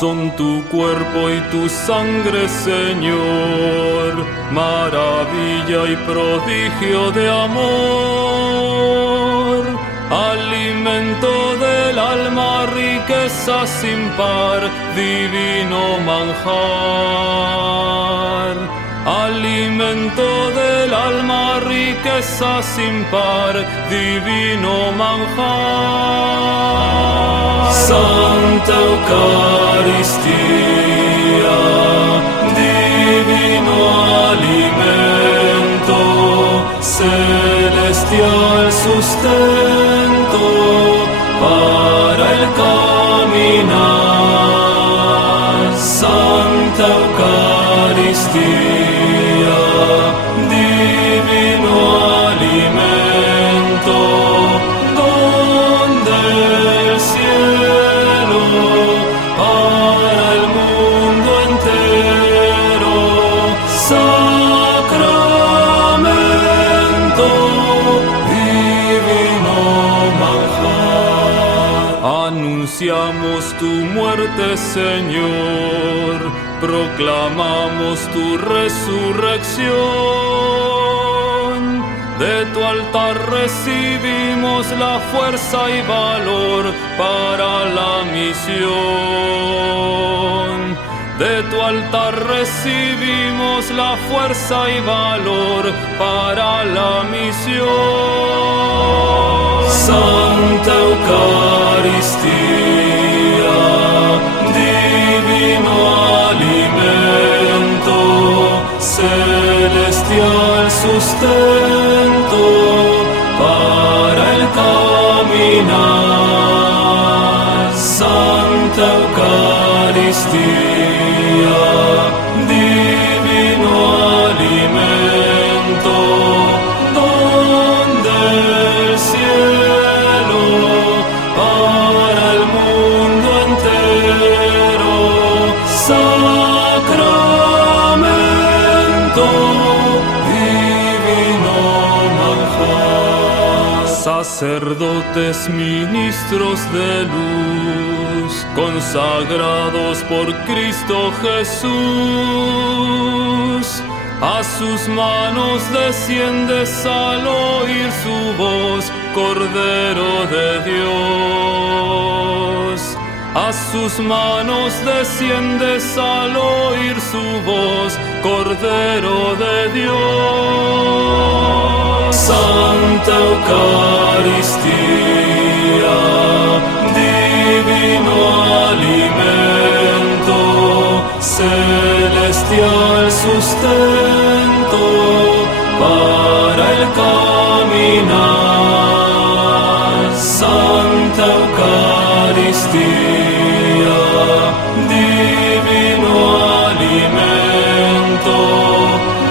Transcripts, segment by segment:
son tu cuerpo y tu sangre, Señor, maravilla y prodigio de amor, alimento del alma, riqueza sin par, divino manjar. Alimento del alma, riqueza sin par, divino manjar. Santa Eucaristía, divino alimento, celestial sustento para el caminar. Santa Eucaristía, divino alimento, don del cielo para el mundo entero. Sacramento, divino manjar. Anunciamos tu muerte, Señor, proclamamos tu resurrección. De tu altar recibimos la fuerza y valor para la misión. De tu altar recibimos la fuerza y valor para la misión. Santa Eucaristía, divino alimento, celestial sustento para el caminar. Santa Eucaristía, divino alimento, don del cielo para el mundo entero. Sacramento, divino manjar. Sacerdotes, ministros de luz, consagrados por Cristo Jesús, a sus manos desciendes al oír su voz, Cordero de Dios. A sus manos desciendes al oír su voz, Cordero de Dios. Santa Eucaristía, divino alimento, celestial sustento para el caminar. Santa Eucaristía, divino alimento,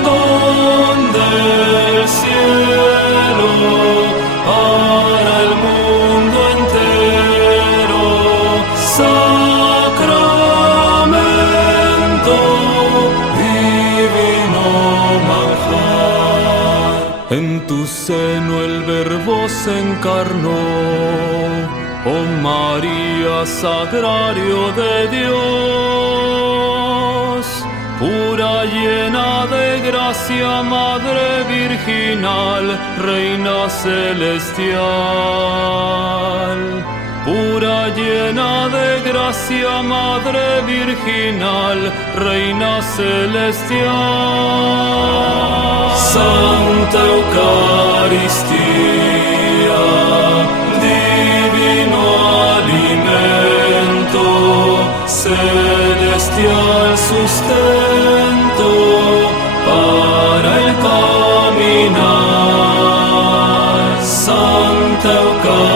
don del cielo para el mundo entero. Sacramento, divino manjar. En tu seno el Verbo se encarnó, oh María, sagrario de Dios, pura, llena de gracia, Madre virginal, Reina celestial. Pura, llena de gracia, Madre virginal, Reina celestial. Santa Eucaristía, divino alimento, celestial sustento para el caminar. Santa Eucaristía,